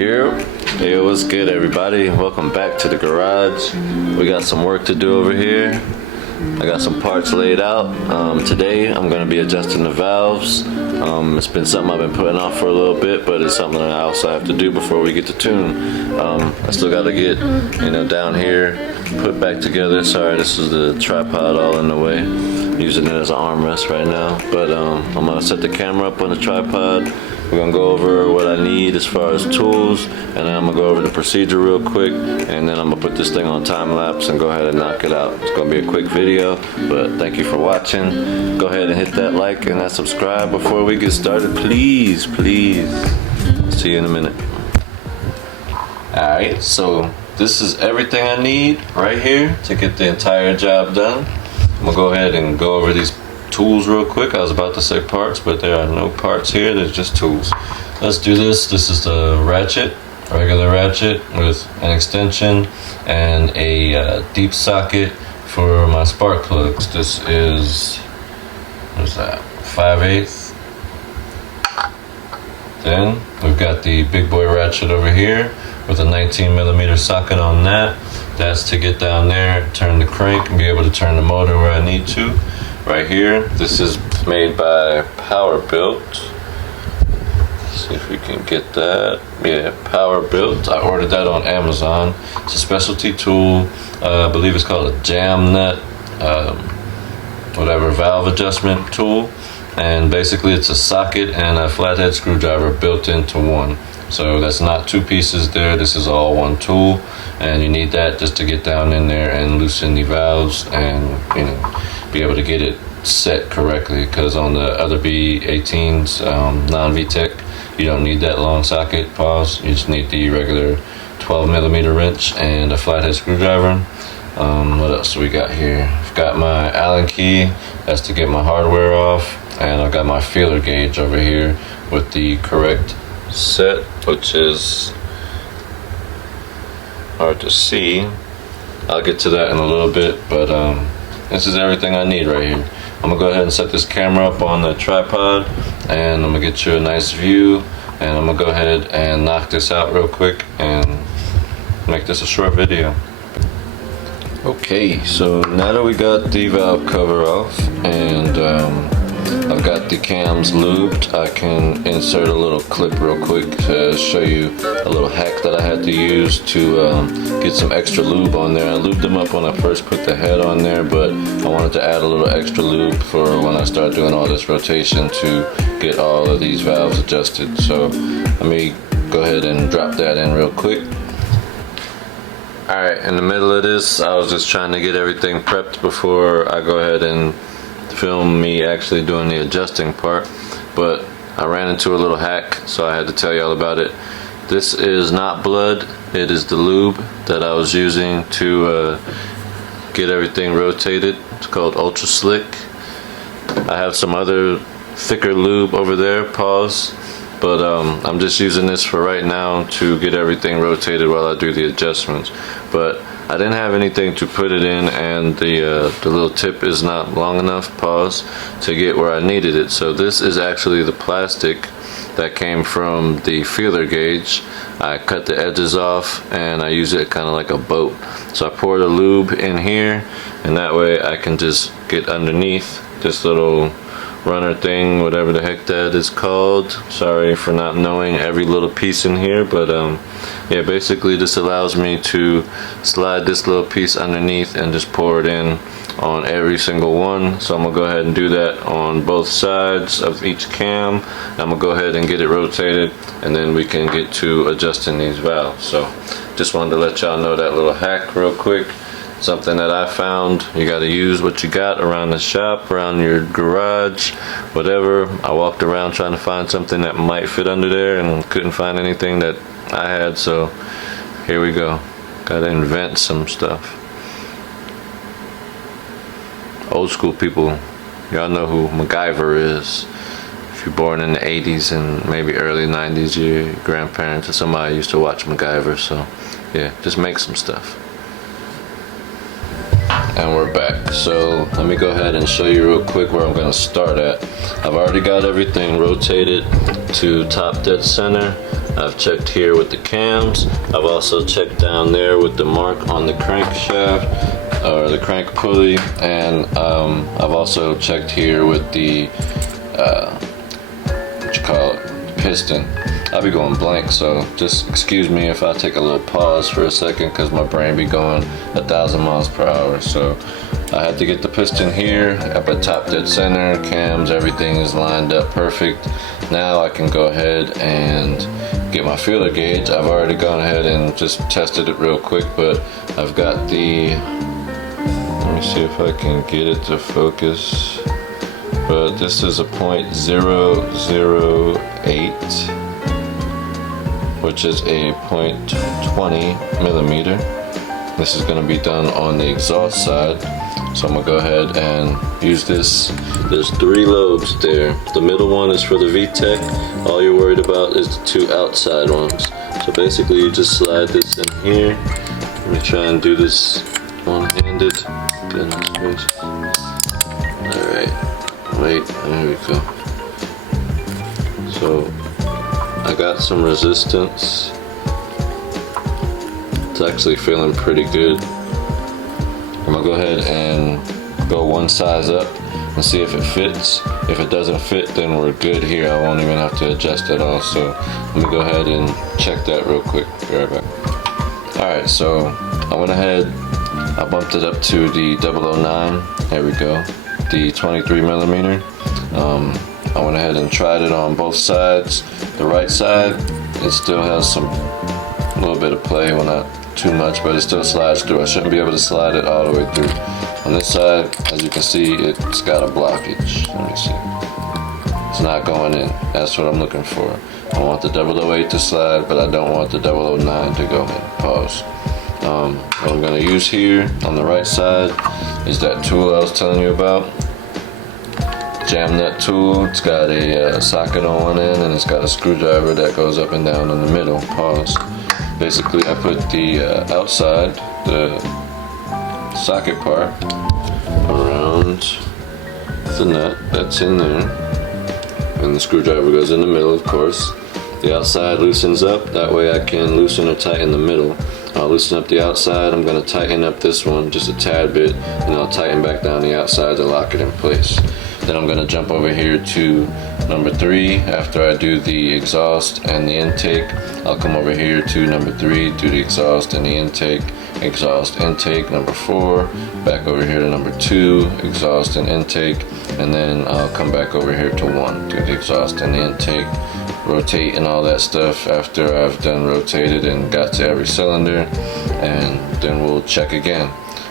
Yep. Hey, what's good, everybody? Welcome back to the garage. We got some work to do over here. I got some parts laid out. Today I'm going to be adjusting the valves. It's been something I've been putting off for a little bit, but it's something that I also have to do before we get to tune. I still got to get, down here, put back together. Sorry, this is the tripod all in the way. I'm using it as an armrest right now, but I'm going to set the camera up on the tripod. We're gonna go over what I need as far as tools, and then I'm gonna go over the procedure real quick, and then I'm gonna put this thing on time lapse and go ahead and knock it out. It's gonna be a quick video, but thank you for watching. Go ahead and hit that like and that subscribe before we get started, please. See you in a minute. Alright, so this is everything I need right here to get the entire job done. I'm gonna go ahead and go over these tools real quick. I was about to say parts, but there are no parts here, there's just tools. Let's do this. This is the ratchet, regular ratchet with an extension and a deep socket for my spark plugs. This is, what is that, 5/8. Then we've got the big boy ratchet over here with a 19mm socket on that. That's to get down there, turn the crank, and be able to turn the motor where I need to. Right here, this is made by Power Built. Let's see if we can get that. Yeah, Power Built. I ordered that on Amazon. It's a specialty tool. I believe it's called a jam nut, whatever, valve adjustment tool. And basically it's a socket and a flathead screwdriver built into one. So that's not two pieces there, this is all one tool. And you need that just to get down in there and loosen the valves and, be able to get it set correctly, because on the other B18s, non-Vtec, you don't need that long socket. Pause. You just need the regular 12mm wrench and a flathead screwdriver. What else do we got here? I've got my Allen key, that's to get my hardware off, and I've got my feeler gauge over here with the correct set, which is hard to see. I'll get to that in a little bit, but this is everything I need right here. I'm gonna go ahead and set this camera up on the tripod, and I'm gonna get you a nice view, and I'm gonna go ahead and knock this out real quick and make this a short video. Okay, so now that we got the valve cover off and I've got the cams lubed, I can insert a little clip real quick to show you a little hack that I had to use to get some extra lube on there. I lubed them up when I first put the head on there, but I wanted to add a little extra lube for when I start doing all this rotation to get all of these valves adjusted. So let me go ahead and drop that in real quick. Alright, in the middle of this, I was just trying to get everything prepped before I go ahead and film me actually doing the adjusting part, but I ran into a little hack, so I had to tell you all about it. This is not blood, it is the lube that I was using to get everything rotated. It's called Ultra Slick. I have some other thicker lube over there, pause, but I'm just using this for right now to get everything rotated while I do the adjustments. But I didn't have anything to put it in, and the little tip is not long enough, pause, to get where I needed it. So this is actually the plastic that came from the feeler gauge. I cut the edges off and I use it kind of like a boat. So I pour the lube in here, and that way I can just get underneath this little runner thing, whatever the heck that is called. Sorry for not knowing every little piece in here, but yeah, basically this allows me to slide this little piece underneath and just pour it in on every single one. So I'm gonna go ahead and do that on both sides of each cam. I'm gonna go ahead and get it rotated, and then we can get to adjusting these valves. So just wanted to let y'all know that little hack real quick. Something that I found. You got to use what you got around the shop, around your garage, whatever. I walked around trying to find something that might fit under there and couldn't find anything that I had, so here we go. Gotta invent some stuff. Old school people, y'all know who MacGyver is. If you're born in the 80s and maybe early 90s, your grandparents or somebody used to watch MacGyver, so yeah, just make some stuff. And we're back. So let me go ahead and show you real quick where I'm going to start at. I've already got everything rotated to top dead center. I've checked here with the cams. I've also checked down there with the mark on the crankshaft or the crank pulley, and I've also checked here with the what you call it, piston. I'll be going blank, so just excuse me if I take a little pause for a second because my brain be going 1,000 miles per hour. So I had to get the piston here up at top dead center, cams, everything is lined up perfect. Now I can go ahead and get my feeler gauge. I've already gone ahead and just tested it real quick, but I've got the, let me see if I can get it to focus, but this is a .008, which is a 0.20 millimeter. This is going to be done on the exhaust side, so I'm going to go ahead and use this. There's 3 lobes there. The middle one is for the Vtec. All you're worried about is the 2 outside ones. So basically you just slide this in here. Let me try and do this one-handed. Goodness gracious. Alright, wait, there we go. So I got some resistance. It's actually feeling pretty good. I'm gonna go ahead and go one size up and see if it fits. If it doesn't fit, then we're good here. I won't even have to adjust at all. So let me go ahead and check that real quick. Be right back. Alright, so I went ahead, I bumped it up to the 009. There we go. The 23 millimeter. I went ahead and tried it on both sides. The right side, it still has a little bit of play, well not too much, but it still slides through. I shouldn't be able to slide it all the way through. On this side, as you can see, it's got a blockage. Let me see. It's not going in. That's what I'm looking for. I want the 008 to slide, but I don't want the 009 to go in. Pause. What I'm going to use here on the right side is that tool I was telling you about. Jam nut tool. It's got a socket on one end, and it's got a screwdriver that goes up and down in the middle. Pause. Basically, I put the outside, the socket part, around the nut that's in there, and the screwdriver goes in the middle, of course. The outside loosens up, that way I can loosen or tighten the middle. I'll loosen up the outside. I'm going to tighten up this one just a tad bit, and I'll tighten back down the outside to lock it in place. Then I'm going to jump over here to number 3. After I do the exhaust and the intake, I'll come over here to number 3, do the exhaust and the intake, exhaust, intake, number 4, back over here to number 2, exhaust and intake, and then I'll come back over here to 1, do the exhaust and the intake, rotate and all that stuff after I've done rotated and got to every cylinder, and then we'll check again.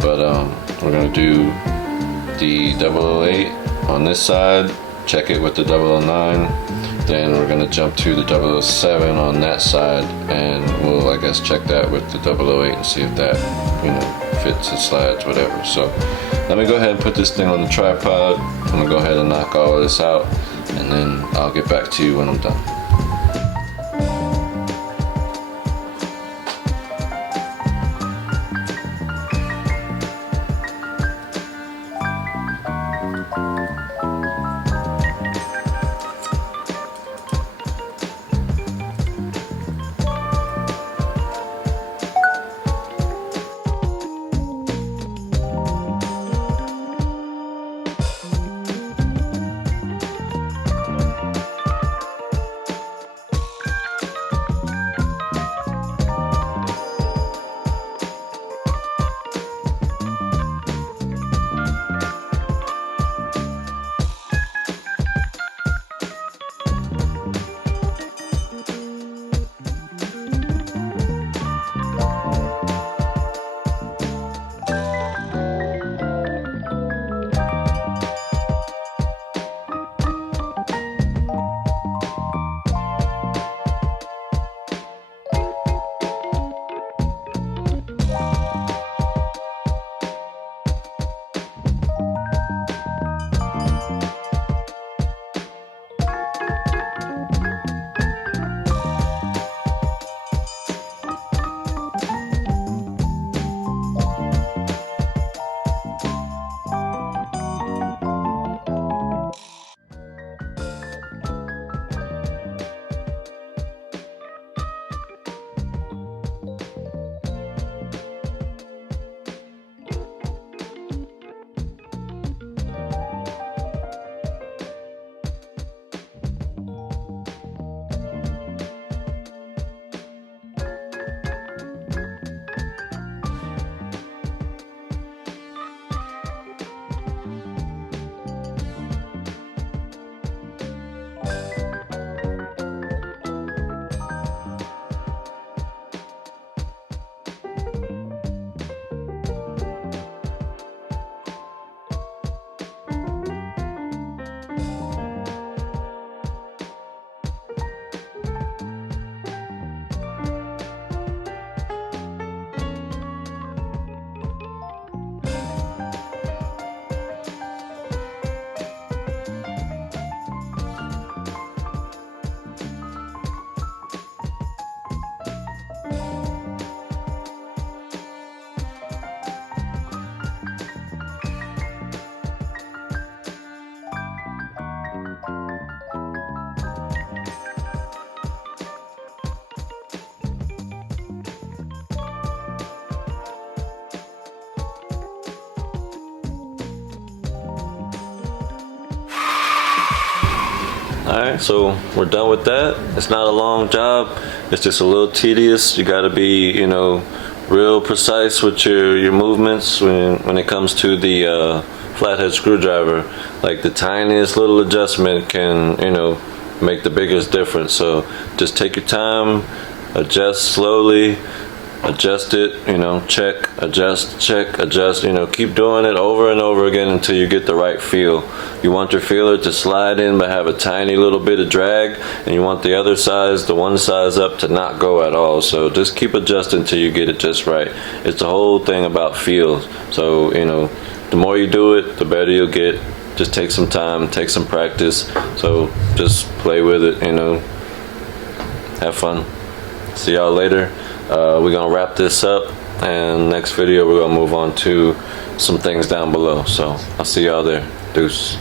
But we're going to do the 008 on this side, check it with the 009, then we're going to jump to the 007 on that side, and we'll, I guess, check that with the 008 and see if that, you know, fits and slides, whatever. So let me go ahead and put this thing on the tripod. I'm going to go ahead and knock all of this out, and then I'll get back to you when I'm done. Alright, so we're done with that. It's not a long job, it's just a little tedious. You gotta be, you know, real precise with your movements when it comes to the flathead screwdriver. Like the tiniest little adjustment can, you know, make the biggest difference. So just take your time, adjust slowly, adjust it, you know, check, adjust, you know, keep doing it over and over again until you get the right feel. You want your feeler to slide in but have a tiny little bit of drag, and you want the other size, the one size up, to not go at all. So just keep adjusting until you get it just right. It's the whole thing about feel. So, you know, the more you do it, the better you'll get. Just take some time, take some practice. So just play with it, you know, have fun. See y'all later. We're gonna wrap this up, and next video we're gonna move on to some things down below. So I'll see y'all there. Deuce.